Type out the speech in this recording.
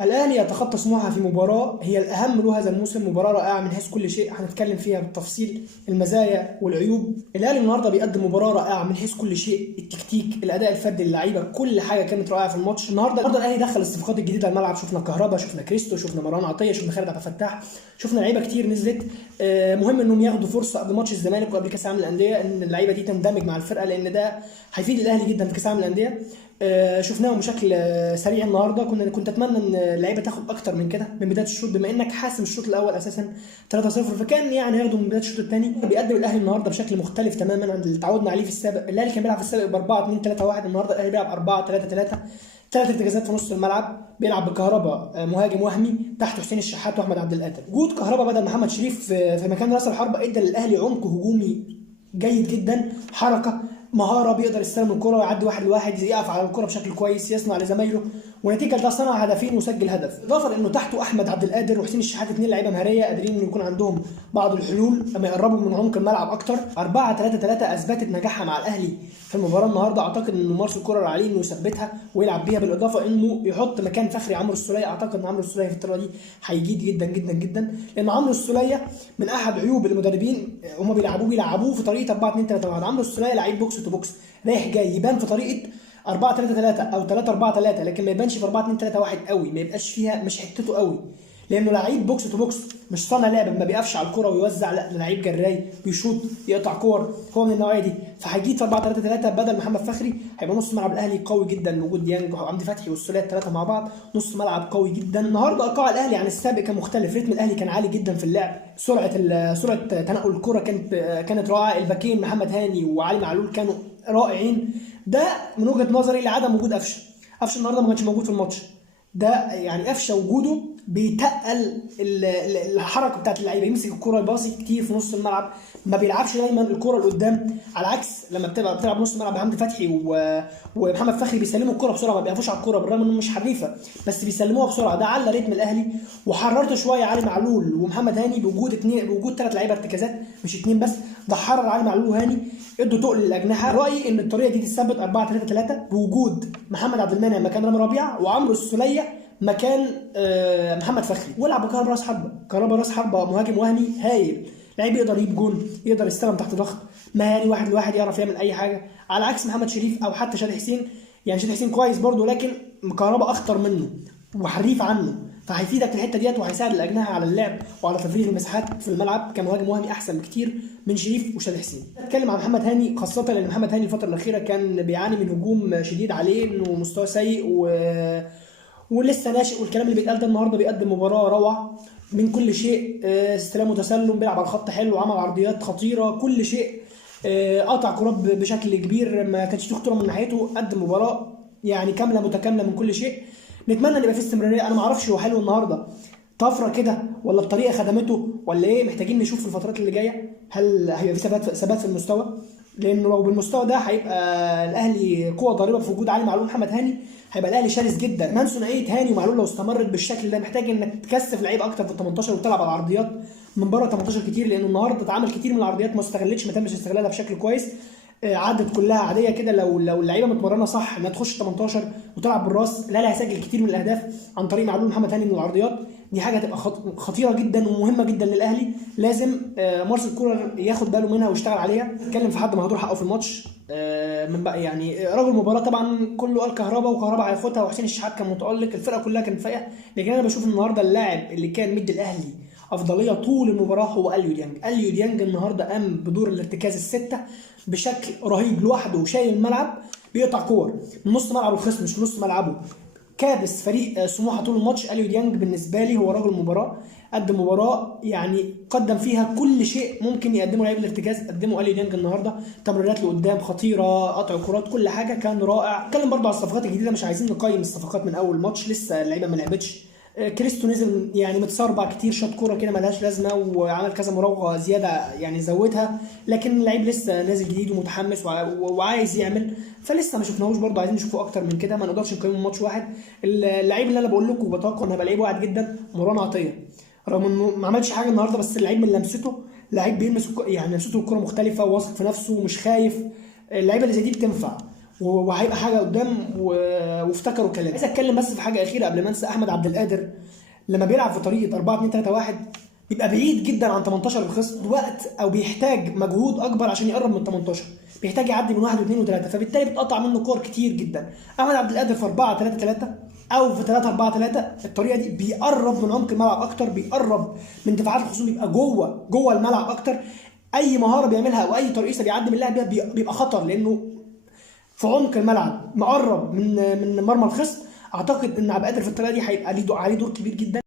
الأهلي يتخطى سموحة في مباراة هي الأهم له هذا الموسم، مباراة رائعة من حيث كل شيء، هنتكلم فيها بالتفصيل المزايا والعيوب. الأهلي النهارده بيقدم مباراة رائعة من حيث كل شيء، التكتيك، الأداء الفردي للعيبة، كل حاجة كانت رائعة في الماتش. النهارده الأهلي دخل الصفقات الجديدة الملعب، شفنا كهربا، شفنا كريستو، شفنا مروان عطية، شفنا خالد عبد الفتاح، شفنا لعيبة كتير نزلت. مهم إنهم ياخدوا فرصة قبل ماتش الزمالك وقبل كأس العالم للأندية إن اللعيبة دي تندمج مع الفرقة، لأن ده هيفيد الأهلي جدا في كأس العالم للأندية. شفناهم بشكل سريع النهارده. كنت اتمنى ان اللعيبه تاخد اكتر من كده من بدايه الشوط، بما انك حاسم الشوط الاول اساسا 3-0، فكان يعني ياخدوا من بدايه الشوط الثاني. بيقدم الاهلي النهارده بشكل مختلف تماما عن اللي اتعودنا عليه في السابق. الاهلي كان بيلعب في السابق ب 4-2-3-1، النهارده الاهلي بيلعب 4-3-3، ثلاث ارتكازات في نص الملعب، بيلعب بكهربا مهاجم وهمي، تحت حسين الشحات واحمد عبد القادر. وجود كهربا بدل محمد شريف في مكان راس الحربه ادى للاهلي عمق هجومي جيد جدا، حركه، مهاره، بيقدر يستلم الكره ويعدي واحد لواحد، يقف على الكره بشكل كويس، يصنع لزمايله، ونتيجه ده صنع هدفين وسجل هدف. اضافه لانه تحته احمد عبد القادر وحسين الشحات، اثنين لعيبه مهاريه قادرين انه يكون عندهم بعض الحلول لما يقربوا من عمق الملعب اكتر. 4-3-3 اثبتت نجاحها مع الاهلي في المباراه النهارده. اعتقد انه مارسيل كولر عليه انه يثبتها ويلعب بيها، بالاضافه انه يحط مكان فخري عمرو السوليه. اعتقد ان عمرو السوليه في الطريقه دي هيجيد جدا جدا جدا، لان عمرو السوليه من احد عيوب المدربين هم بيلعبوه في طريقه 4-2-3-1. عمرو السوليه لعيب بوكس تو بوكس، رايح جاي، يبان في طريقه 4-3-3 او 3-4-3، لكن ما يبانش في 4-2-3-1 قوي، ما يبقاش فيها، مش حتته قوي، لانه لعيب بوكس تو بوكس، مش صانع لعبه، ما بيقفش على الكره ويوزع، لا ده لعيب جراي، بيشوط، يقطع كور، هو من النوعيه دي. فهيجي في 4-3-3 بدل محمد فخري، هيبقى نص ملعب الاهلي قوي جدا وجود ديانج وحمدي فتحي والسوليه الثلاثه مع بعض، نص ملعب قوي جدا. النهارده ايقاع الاهلي عن السابق كان مختلف، رتم الاهلي كان عالي جدا في اللعب، سرعه تنقل الكره كانت رائعه. الباكين محمد هاني وعلي معلول كانوا رائعين. ده من وجهه نظري لعدم وجود قفشه النهارده ما كانش موجود في الماتش ده. يعني قفشه وجوده بيتقل الحركه بتاعت اللعيبه، يمسك الكره، يباصي كتير في نص الملعب، ما بيلعبش دايما الكره لقدام، على عكس لما بتلعب نص الملعب حمدي فتحي ومحمد فخري بيسلموا الكره بسرعه، ما بيقفوش على الكره بالرغم انهم مش حريفه، بس بيسلموها بسرعه. ده على رتم الاهلي، وحررت شويه علي معلول ومحمد هاني بوجود ثلاث لعيبه ارتكازات مش اثنين بس، ده حرر علي معلول وهاني، ادوا تقل للاجنحه. رايي ان الطريقه دي تثبت 4-3-3 بوجود محمد عبد المنعم مكان رامي ربيعه، وعمرو السوليه مكان محمد فخري، والعب بكهربا راس حربه. كهربا راس حربه مهاجم وهمي هايل، لعيب يقدر يجيب جون، يقدر يستلم تحت ضغط، مهاري واحد لواحد، يعرف يعمل اي حاجه، على عكس محمد شريف او حتى شادي حسين. يعني شادي حسين كويس برده، لكن كهربا اخطر منه وحريف عنه، فهيفيدك في الحته ديت، وهيساعد الاجنحه على اللعب وعلى تفريغ المساحات في الملعب كمهاجم وهمي احسن بكتير من شريف وشادي حسين. اتكلم عن محمد هاني خاصه لان محمد هاني الفتره الاخيره كان بيعاني من هجوم شديد عليه، انه مستوى سيء ولسه ناشئ، والكلام اللي بيتقال ده. النهارده بيقدم مباراه روعه من كل شيء، استلام وتسلم، بيلعب على الخط حلو، عمل عرضيات خطيره، كل شيء، قطع كرات بشكل كبير، ما كانتش في خطوره من ناحيته، قدم مباراه يعني كامله متكامله من كل شيء. نتمنى ان يبقى في استمراريه. انا ما اعرفش هو حلو النهارده طفره كده ولا بطريقه خدمته ولا ايه، محتاجين نشوف في الفترات اللي جايه هل هيبقى في ثبات في المستوى، لانه لو بالمستوى ده هيبقى الاهلي قوه ضاربه في وجود علي معلول ومحمد هاني، هيبقى الاهلي شرس جدا. كمان ثنائيه هاني ومعلول لو استمرت بالشكل ده، محتاج انك تكثف لعيب اكتر في ال 18 وتلعب على العرضيات من بره ال 18 كتير، لان النهارده اتعمل كتير من العرضيات ما استغلتش، ما تمش استغلالها بشكل كويس. عدت كلها عاديه كده، لو اللعيبه متمرنه صح انها تخش 18 وتلعب بالراس، الاهلي هيسجل كتير من الاهداف عن طريق معلول محمد هاني من العرضيات. دي حاجه هتبقى خطيره جدا ومهمه جدا للاهلي، لازم مارسيل كولر ياخد باله منها ويشتغل عليها. اتكلم في حد مهدور حقه في الماتش، من بقى يعني رجل المباراه طبعا كله قال كهربا، وكهربا هياخدها، وحسين الشحات كان متالق، الفرقه كلها كانت فايقه، لكن انا بشوف النهارده اللاعب اللي كان مدي الاهلي افضليه طول المباراه هو اليو ديانج النهارده قام بدور الارتكاز السته بشكل رهيب، لوحده وشايل الملعب، بيقطع كور من نص ملعب الخصم مش من نص ملعبه، كابس فريق سموحه طول الماتش. اليو ديانج بالنسبه لي هو رجل المباراه، قدم مباراه يعني قدم فيها كل شيء ممكن يقدمه لعيب الارتكاز، قدمه اليو ديانج النهارده، تمريرات لقدام خطيره، قطع كرات، كل حاجه كان رائع. اتكلم برضه على الصفقات الجديده، مش عايزين نقيم الصفقات من اول ماتش، لسه اللعيبه ما لعبتش. كريستو نزل يعني متسربع كتير، شاط كوره كده ملهاش لازمه، وعمل كذا مراوغه زياده يعني زودها، لكن اللعيب لسه نازل جديد ومتحمس وعايز يعمل، فلسه ما شفناهوش برضه، عايزين نشوفه اكتر من كده، ما نقدرش نقيمه ماتش واحد. اللعيب اللي انا بقول لكم بتوقع انه هيبقى لعيب واعد جدا مروان عطيه، رغم انه ما عملش حاجه النهارده، بس اللعيب من لمسته، لعيب بيلمس يعني لمسته الكوره مختلفه وواثق في نفسه ومش خايف. اللعيبه اللي زي دي بتنفع، وهيبقى حاجه قدام وافتكروا كلام. عايز اتكلم بس في حاجه اخيره قبل ما انسى. احمد عبد القادر لما بيلعب في طريقه 4 2 3 1 بيبقى بعيد جدا عن 18 الخصم وقت، او بيحتاج مجهود اكبر عشان يقرب من 18، بيحتاج يعدي من 1 و2 و3، فبالتالي بتقطع منه كور كتير جدا. احمد عبد القادر في 4 3 3 او في 3 4 3 الطريقه دي بيقرب من عمق الملعب اكتر، بيقرب من دفاعات الخصوم، بيبقى جوه الملعب اكتر. اي مهاره بيعملها او اي ترقيصه بيعدي من اللاعب بيها بيبقى خطر، لانه في عمق الملعب مقرب من مرمى الخصم. اعتقد ان عبد القادر في الطريقه دي هيبقى عليه دور كبير جدا.